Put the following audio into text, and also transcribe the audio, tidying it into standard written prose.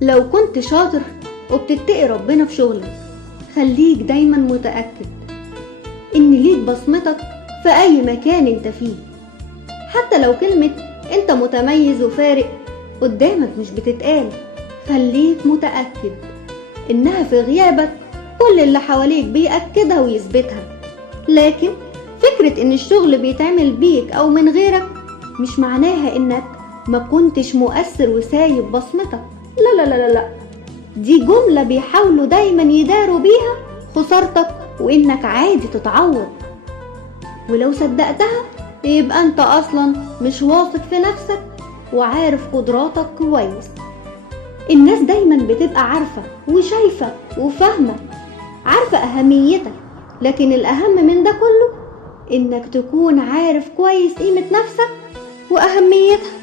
لو كنت شاطر وبتتقي ربنا في شغلك، خليك دايما متأكد إن ليك بصمتك في أي مكان انت فيه. حتى لو كلمة انت متميز وفارق قدامك مش بتتقال، خليك متأكد إنها في غيابك كل اللي حواليك بيأكدها ويثبتها. لكن فكرة إن الشغل بيتعمل بيك أو من غيرك مش معناها إنك ما كنتش مؤثر وسايب بصمتك. لا لا لا لا، دي جملة بيحاولوا دايما يداروا بيها خسارتك وإنك عادي تتعوض. ولو صدقتها يبقى أنت أصلا مش واثق في نفسك وعارف قدراتك كويس. الناس دايما بتبقى عارفة وشايفة وفاهمة، عارفة أهميتك، لكن الأهم من ده كله إنك تكون عارف كويس قيمة نفسك وأهميتها.